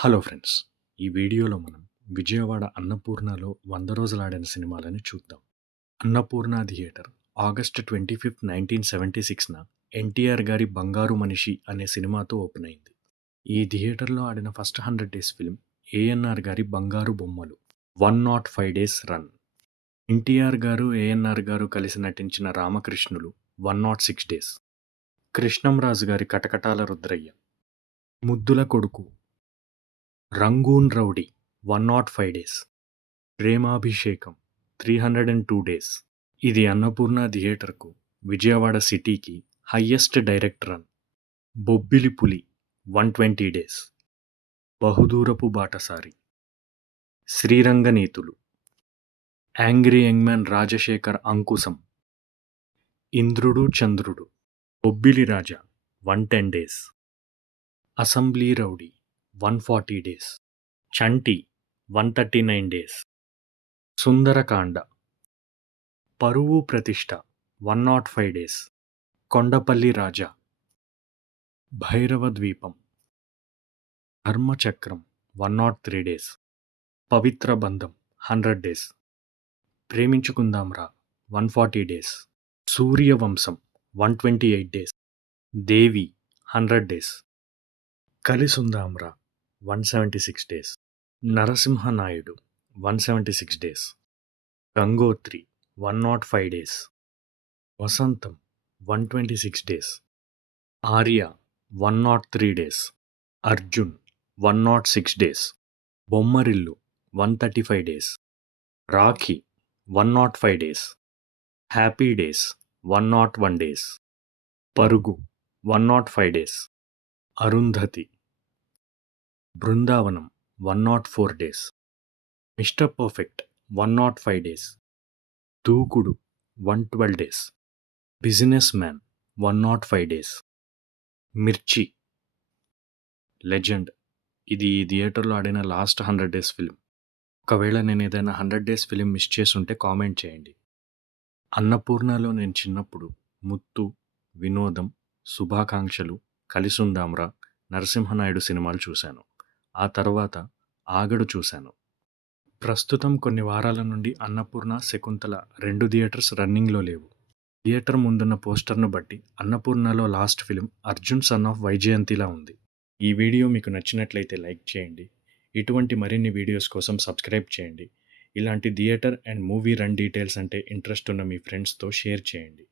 Hello friends! ఈ వీడియోలో మనం విజయవాడ అన్నపూర్ణలో 100 రోజులాడిన సినిమాలని చూద్దాం. అన్నపూర్ణ థియేటర్ ఆగస్ట్ 25, 1976న ఎన్టీఆర్ గారి 'బంగారు మనిషి' అనే సినిమాతో ఓపెన్ అయింది. ఈ థియేటర్లో ఆడిన ఫస్ట్ 100 డేస్ ఫిల్మ్ ఏఎన్నార్ గారి 'బంగారు బొమ్మలు' 105 డేస్ రన్. ఎన్టీఆర్ గారు, ఏఎన్నార్ గారు కలిసి నటించిన 'రామకృష్ణులు' 106 డేస్. కృష్ణంరాజు గారి 'కటకటాల రుద్రయ్య', 'ముద్దుల కొడుకు', 'Rangoon rowdy' 105 days, 'Premabhishekam' 302 days. ఇది అన్నపూర్ణ థియేటర్కు, విజయవాడ సిటీకి హయ్యెస్ట్ డైరెక్ట్ రన్. 'బొబ్బిలి పులి' 120 డేస్, 'బహుదూరపు బాటసారి', 'శ్రీరంగనీతులు', 'angry young man Rajasekhar Ankusam', 'ఇంద్రుడు చంద్రుడు', 'బొబ్బిలి రాజా' 110 డేస్, 'అసెంబ్లీ రౌడీ' 140 డేస్, 'చంటి' 139 డేస్, 'సుందరకాండ', 'పరువు ప్రతిష్ఠ' 105 డేస్, 'కొండపల్లి రాజా', 'భైరవ ద్వీపం', 'ధర్మచక్రం' 103 days, 'Pavitra Bandham' 100 days, 'Preminchukundamra' 140 days, 'Suryavamsam' 128 days, 'Devi' 100 days, 'Kalisundamra' 176 days, 'Narasimhanaidu' 176 days, 'Gangotri' 105 days, 'Vasantham' 126 days, 'Arya' 103 days, 'Arjun' 106 days, 'Bommarillu' 135 days, 'Rakhi' 105 days, 'Happy Days' 101 days, 'Parugu' 105 days, 'Arundhati', 'Brindavanam' 104 days, 'Mr Perfect' 105 days, 'Dookudu' 112 days, 'Business Man' 105 days, 'Mirchi' Legend. ఇది ఈ థియేటర్లో ఆడిన last 100 days film. ఒకవేళ నేను ఏదైనా 100 డేస్ ఫిల్మ్ మిస్ చేసుంటే comment చేయండి. అన్నపూర్ణలో నేను చిన్నప్పుడు 'ముత్తు', 'వినోదం', 'శుభాకాంక్షలు', 'కలిసుందాంరా', 'నరసింహనాయుడు' సినిమాలు చూశాను. ఆ తర్వాత 'ఆగడు' చూశాను. ప్రస్తుతం కొన్ని వారాల నుండి అన్నపూర్ణ, శకుంతల 2 థియేటర్స్ రన్నింగ్లో లేవు. థియేటర్ ముందున్న పోస్టర్ను బట్టి అన్నపూర్ణలో last film 'Arjun son of వైజయంతి'లా ఉంది. ఈ వీడియో మీకు నచ్చినట్లయితే లైక్ చేయండి. ఇటువంటి మరిన్ని వీడియోస్ కోసం సబ్స్క్రైబ్ చేయండి. ఇలాంటి theatre and movie run details అంటే ఇంట్రెస్ట్ ఉన్న మీ ఫ్రెండ్స్తో షేర్ చేయండి.